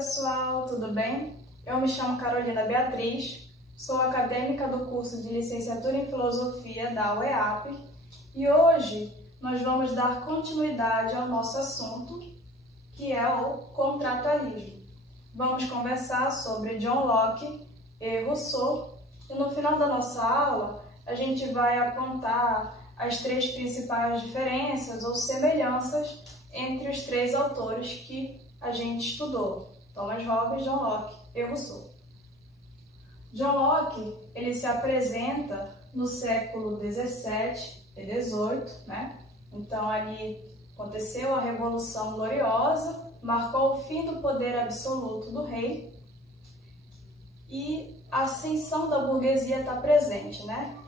pessoal, tudo bem? Eu me chamo Carolina Beatriz, sou acadêmica do curso de Licenciatura em Filosofia da UEAP e hoje nós vamos dar continuidade ao nosso assunto, que é o contratualismo. Vamos conversar sobre John Locke e Rousseau e no final da nossa aula a gente vai apontar as três principais diferenças ou semelhanças entre os três autores que a gente estudou, Thomas Hobbes, John Locke e Rousseau. John Locke, ele se apresenta no século 17 e 18, né? Então ali aconteceu a Revolução Gloriosa, marcou o fim do poder absoluto do rei e a ascensão da burguesia está presente, né?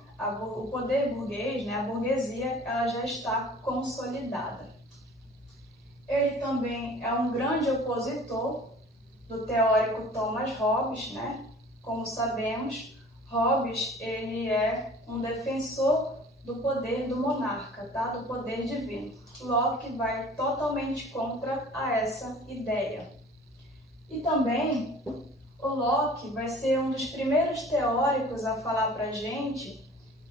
O poder burguês, né? A burguesia, ela já está consolidada. Ele também é um grande opositor do teórico Thomas Hobbes, né? Como sabemos, Hobbes ele é um defensor do poder do monarca, tá? Do poder divino. Locke vai totalmente contra essa ideia. E também o Locke vai ser um dos primeiros teóricos a falar para a gente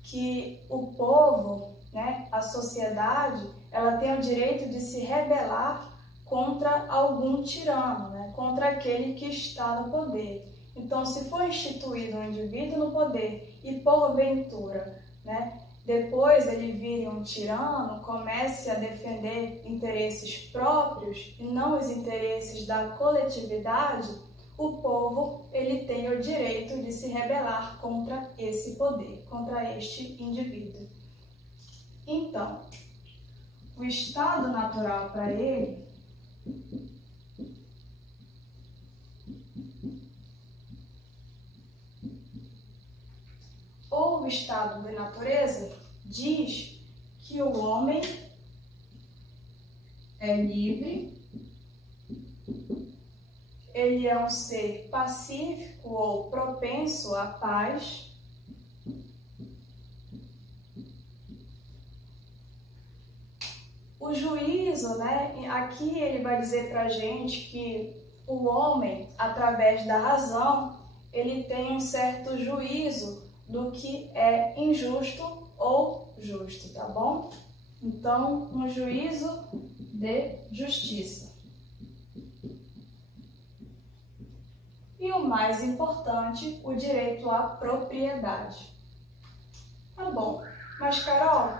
que o povo, né, a sociedade, ela tem o direito de se rebelar contra algum tirano, né, contra aquele que está no poder. Então, se for instituído um indivíduo no poder e porventura, né, depois ele vire um tirano, comece a defender interesses próprios e não os interesses da coletividade, o povo ele tem o direito de se rebelar contra esse poder, contra este indivíduo. Então, o estado natural para ele ou o estado de natureza diz que o homem é livre, ele é um ser pacífico ou propenso à paz, o juízo, né? Aqui ele vai dizer para a gente que o homem, através da razão, ele tem um certo juízo do que é injusto ou justo, tá bom? Então, um juízo de justiça. E o mais importante, o direito à propriedade. Tá bom, mas Carol,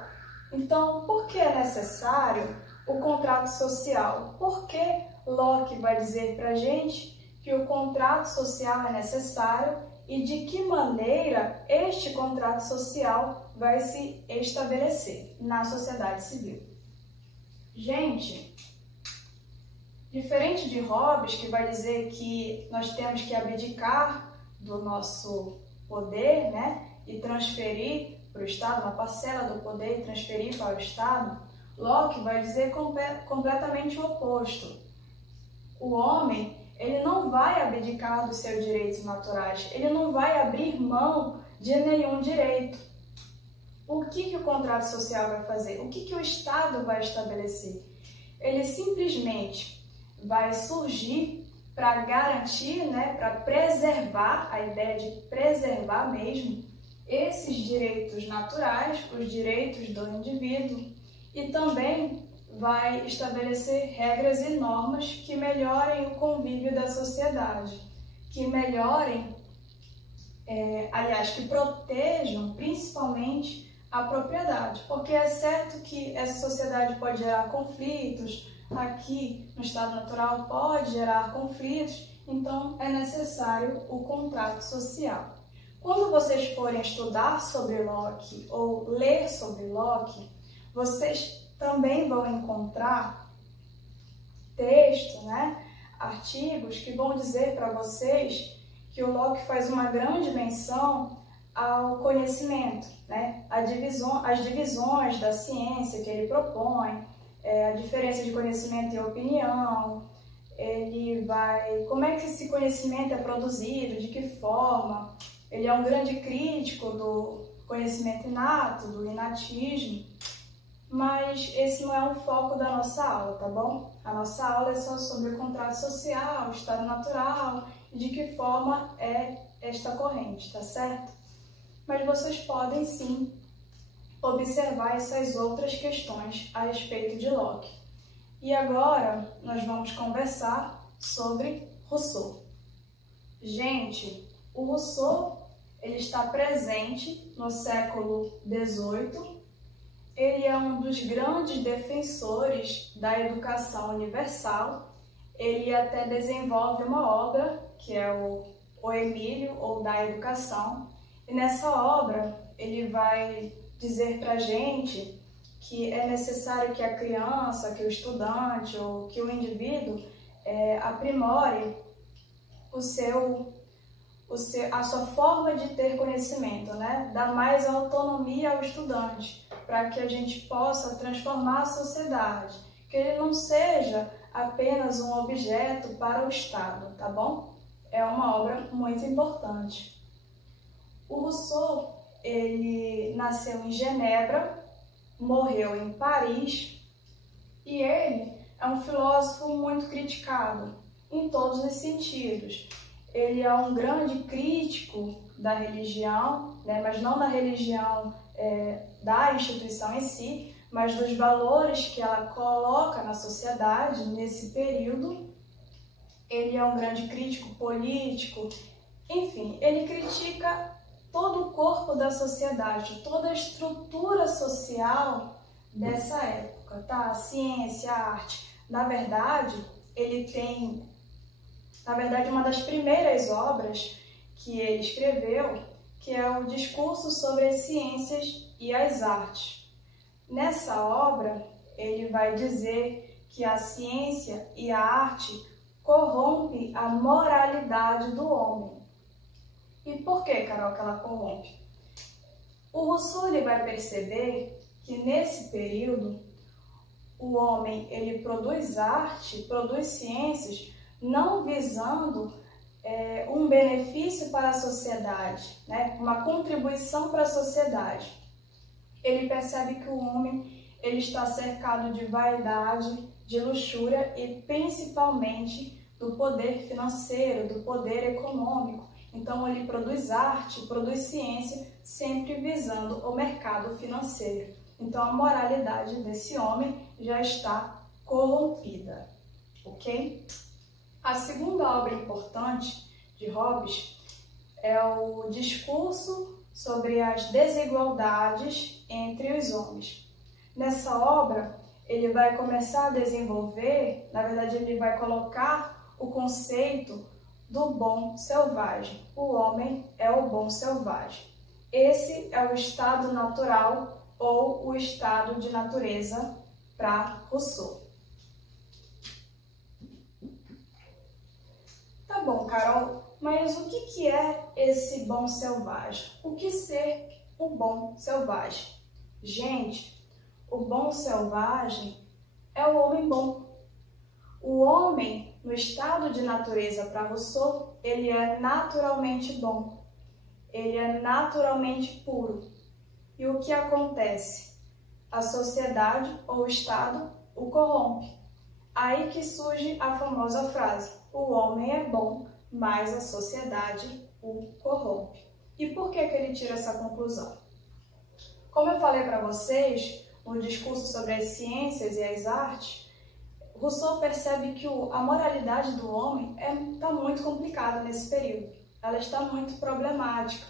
então por que é necessário o contrato social? Por que Locke vai dizer pra gente que o contrato social é necessário e de que maneira este contrato social vai se estabelecer na sociedade civil? Gente, diferente de Hobbes, que vai dizer que nós temos que abdicar do nosso poder, né, e transferir para o Estado, uma parcela do poder e transferir para o Estado, Locke vai dizer completamente o oposto. O homem, ele não vai abdicar dos seus direitos naturais, ele não vai abrir mão de nenhum direito. O que o contrato social vai fazer? O que o Estado vai estabelecer? Ele simplesmente vai surgir para garantir, né, para preservar, a ideia de preservar mesmo, esses direitos naturais, os direitos do indivíduo, e também vai estabelecer regras e normas que melhorem o convívio da sociedade, que melhorem, que protejam principalmente a propriedade, porque é certo que essa sociedade pode gerar conflitos, aqui no estado natural pode gerar conflitos, então é necessário o contrato social. Quando vocês forem estudar sobre Locke ou ler sobre Locke, vocês também vão encontrar textos, né, artigos que vão dizer para vocês que o Locke faz uma grande menção ao conhecimento, né, as divisões da ciência que ele propõe, a diferença de conhecimento e opinião, como é que esse conhecimento é produzido, de que forma. Ele é um grande crítico do conhecimento inato, do inatismo. mas esse não é o foco da nossa aula, tá bom? A nossa aula é só sobre o contrato social, o estado natural e de que forma é esta corrente, tá certo? Mas vocês podem sim observar essas outras questões a respeito de Locke. E agora nós vamos conversar sobre Rousseau. Gente, o Rousseau ele está presente no século XVIII. Ele é um dos grandes defensores da educação universal. Ele até desenvolve uma obra que é o Emílio, ou da Educação. E nessa obra ele vai dizer para a gente que é necessário que a criança, que o estudante ou que o indivíduo aprimore a sua forma de ter conhecimento, né? Dá mais autonomia ao estudante, para que a gente possa transformar a sociedade, que ele não seja apenas um objeto para o Estado, tá bom? É uma obra muito importante. O Rousseau, ele nasceu em Genebra, morreu em Paris, e ele é um filósofo muito criticado em todos os sentidos. Ele é um grande crítico da religião, né, mas não da religião da instituição em si, mas dos valores que ela coloca na sociedade nesse período. Ele é um grande crítico político, enfim, ele critica todo o corpo da sociedade, toda a estrutura social dessa época, tá? A ciência, a arte. Na verdade, ele tem, uma das primeiras obras que ele escreveu, que é o Discurso sobre as Ciências e as Artes. Nessa obra, ele vai dizer que a ciência e a arte corrompe a moralidade do homem. E por que, Carol, que ela corrompe? O Rousseau ele vai perceber que nesse período o homem ele produz arte, produz ciências, não visando um benefício para a sociedade, né? Uma contribuição para a sociedade. Ele percebe que o homem ele está cercado de vaidade, de luxúria e principalmente do poder financeiro, do poder econômico. Então ele produz arte, produz ciência, sempre visando o mercado financeiro. Então a moralidade desse homem já está corrompida, ok? A segunda obra importante de Hobbes é o Discurso sobre as Desigualdades entre os Homens. Nessa obra, ele vai começar a desenvolver, na verdade, ele vai colocar o conceito do bom selvagem. O homem é o bom selvagem. Esse é o estado natural ou o estado de natureza para Rousseau. Tá bom, Carol, mas o que é esse bom selvagem? O que ser o bom selvagem? Gente, o bom selvagem é o homem bom. O homem, no estado de natureza para Rousseau, ele é naturalmente bom. Ele é naturalmente puro. E o que acontece? A sociedade ou o Estado o corrompe. Aí que surge a famosa frase: o homem é bom, mas a sociedade o corrompe. E por que ele tira essa conclusão? Como eu falei para vocês, no Discurso sobre as Ciências e as Artes, Rousseau percebe que a moralidade do homem está muito complicada nesse período. Ela está muito problemática.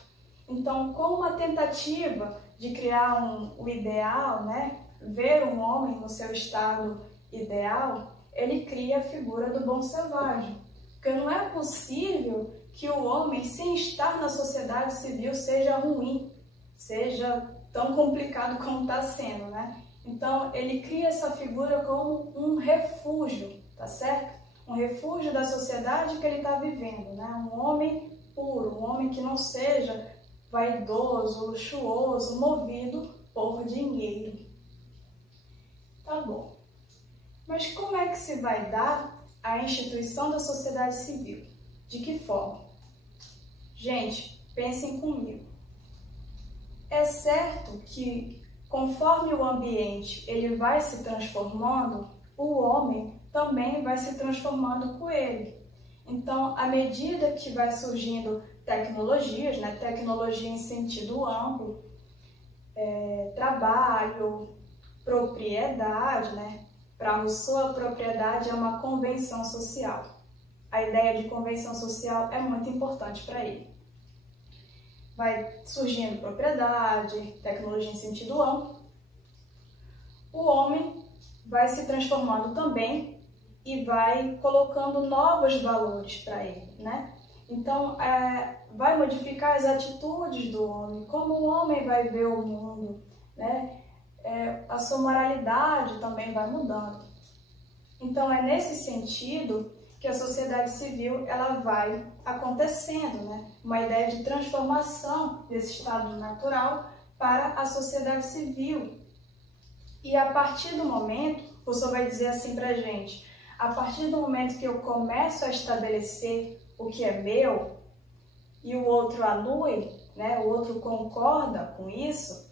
Então, como uma tentativa de criar o ideal, né, ver um homem no seu estado ideal, ele cria a figura do bom selvagem. Porque não é possível que o homem, sem estar na sociedade civil, seja ruim, seja tão complicado como está sendo, né? Então, ele cria essa figura como um refúgio, tá certo? Um refúgio da sociedade que ele está vivendo, né? Um homem puro, um homem que não seja vaidoso, luxuoso, movido por dinheiro. Tá bom. Mas como é que se vai dar a instituição da sociedade civil? De que forma? Gente, pensem comigo. É certo que conforme o ambiente ele vai se transformando, o homem também vai se transformando com ele. Então, à medida que vai surgindo tecnologias, né? Tecnologia em sentido amplo, trabalho, propriedade, né? Para Rousseau, a propriedade é uma convenção social. A ideia de convenção social é muito importante para ele. Vai surgindo propriedade, tecnologia em sentido amplo. O homem vai se transformando também e vai colocando novos valores para ele, né? Então, vai modificar as atitudes do homem, como o homem vai ver o mundo, né? A sua moralidade também vai mudando. Então, é nesse sentido que a sociedade civil ela vai acontecendo, né? Uma ideia de transformação desse estado natural para a sociedade civil. E a partir do momento, o Rousseau vai dizer assim para a gente, a partir do momento que eu começo a estabelecer o que é meu e o outro anui, né? O outro concorda com isso,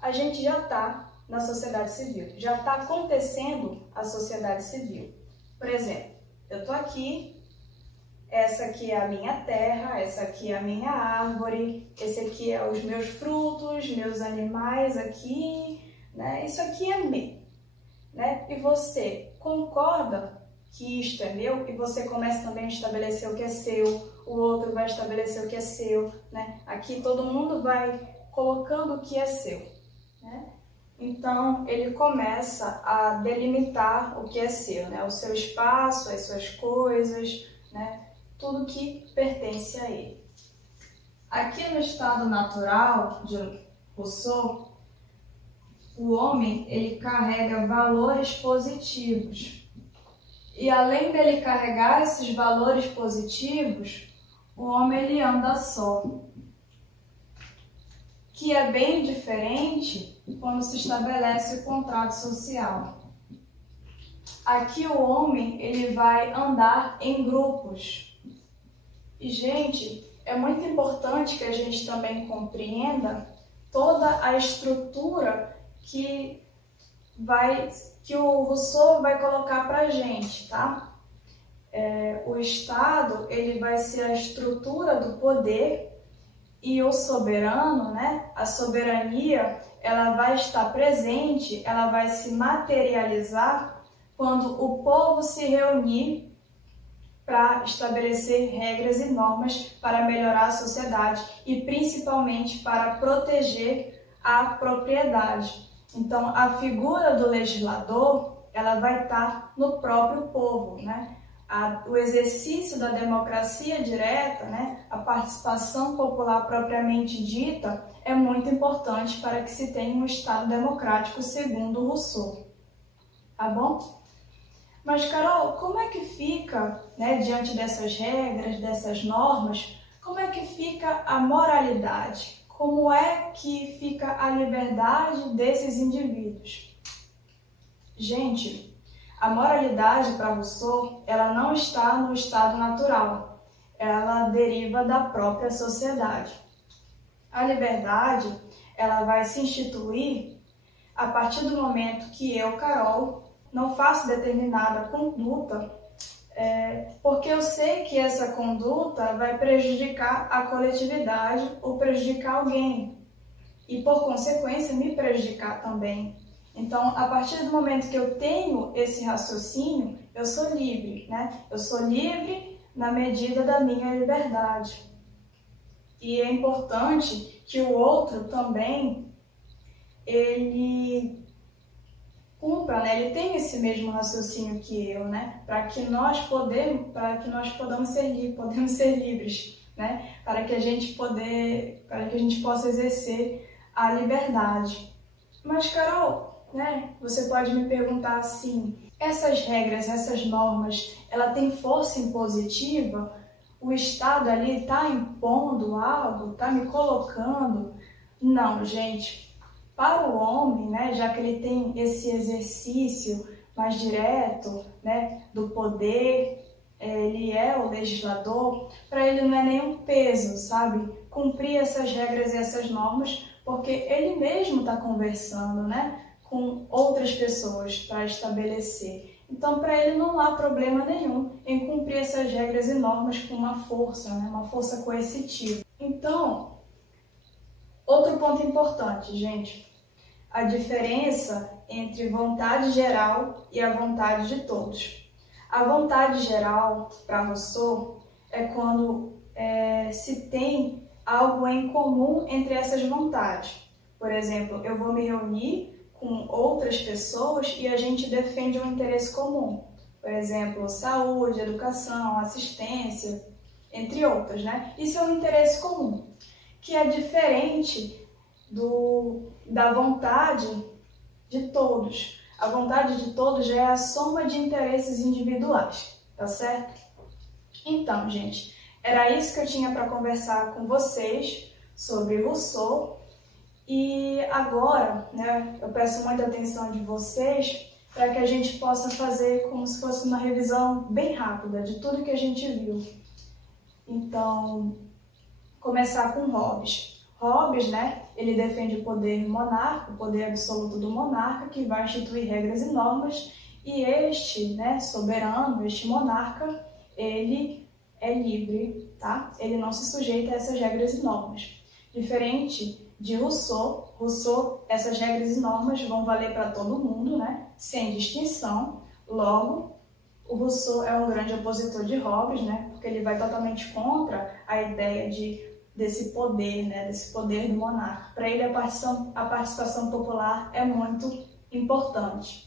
a gente já está na sociedade civil, já está acontecendo a sociedade civil. Por exemplo, eu estou aqui, essa aqui é a minha terra, essa aqui é a minha árvore, esse aqui é os meus frutos, meus animais aqui, né? Isso aqui é meu, né? E você concorda que isto é meu e você começa também a estabelecer o que é seu, o outro vai estabelecer o que é seu, né? Aqui todo mundo vai colocando o que é seu, né? Então, ele começa a delimitar o que é seu, né? O seu espaço, as suas coisas, né? Tudo que pertence a ele. Aqui no estado natural de Rousseau, o homem ele carrega valores positivos. E além dele carregar esses valores positivos, o homem ele anda só. Que é bem diferente quando se estabelece o contrato social. Aqui o homem ele vai andar em grupos. E, gente, é muito importante que a gente também compreenda toda a estrutura que o Rousseau vai colocar para a gente, tá? O Estado ele vai ser a estrutura do poder e o soberano, né? A soberania, ela vai estar presente, ela vai se materializar quando o povo se reunir para estabelecer regras e normas para melhorar a sociedade e principalmente para proteger a propriedade. Então, a figura do legislador, ela vai estar no próprio povo, né? O exercício da democracia direta, né, a participação popular propriamente dita, é muito importante para que se tenha um Estado democrático segundo Rousseau. Tá bom? Mas, Carol, como é que fica, né, diante dessas regras, dessas normas, como é que fica a moralidade? Como é que fica a liberdade desses indivíduos? Gente, a moralidade para Rousseau, ela não está no estado natural, ela deriva da própria sociedade. A liberdade, ela vai se instituir a partir do momento que eu, Carol, não faço determinada conduta, porque eu sei que essa conduta vai prejudicar a coletividade ou prejudicar alguém e, por consequência, me prejudicar também. Então, a partir do momento que eu tenho esse raciocínio, eu sou livre, né? Eu sou livre na medida da minha liberdade. E é importante que o outro também, ele cumpra, né? Ele tem esse mesmo raciocínio que eu, né? Para que nós podamos ser livres, né? Para que a gente possa exercer a liberdade. Mas, Carol, né? Você pode me perguntar assim, essas regras, essas normas, ela tem força impositiva? O Estado ali está impondo algo, está me colocando? Não, gente. Para o homem, né, já que ele tem esse exercício mais direto, né, do poder, ele é o legislador, para ele não é nenhum peso, sabe? Cumprir essas regras e essas normas, porque ele mesmo está conversando, né, com outras pessoas para estabelecer. Então, para ele não há problema nenhum em cumprir essas regras e normas com uma força, né, uma força coercitiva. Então, outro ponto importante, gente, a diferença entre vontade geral e a vontade de todos. A vontade geral, para Rousseau, é quando se tem algo em comum entre essas vontades. Por exemplo, eu vou me reunir com outras pessoas e a gente defende um interesse comum. Por exemplo, saúde, educação, assistência, entre outros, né? Isso é um interesse comum, que é diferente da vontade de todos. A vontade de todos já é a soma de interesses individuais, tá certo? Então, gente, era isso que eu tinha para conversar com vocês sobre Rousseau. E agora, né, eu peço muita atenção de vocês para que a gente possa fazer como se fosse uma revisão bem rápida de tudo que a gente viu. Então, começar com Hobbes. Hobbes, né, ele defende o poder monárquico, o poder absoluto do monarca, que vai instituir regras e normas, e este, né, soberano, este monarca, ele é livre, tá? Ele não se sujeita a essas regras e normas. Diferente de Rousseau, essas regras e normas vão valer para todo mundo, né, sem distinção. Logo, o Rousseau é um grande opositor de Hobbes, né, porque ele vai totalmente contra a ideia desse poder, né, desse poder do monarca. Para ele, a participação popular é muito importante.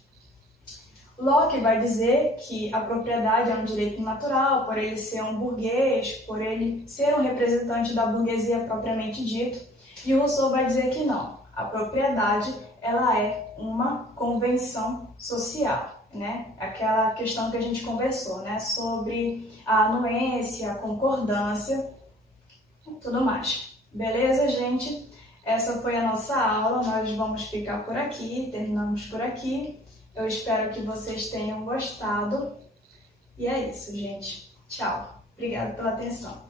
Locke vai dizer que a propriedade é um direito natural, por ele ser um burguês, por ele ser um representante da burguesia propriamente dito. E Rousseau vai dizer que não, a propriedade ela é uma convenção social, né? Aquela questão que a gente conversou, né? Sobre a anuência, a concordância e tudo mais. Beleza, gente? Essa foi a nossa aula, nós vamos ficar por aqui, terminamos por aqui. Eu espero que vocês tenham gostado. E é isso, gente. Tchau. Obrigada pela atenção.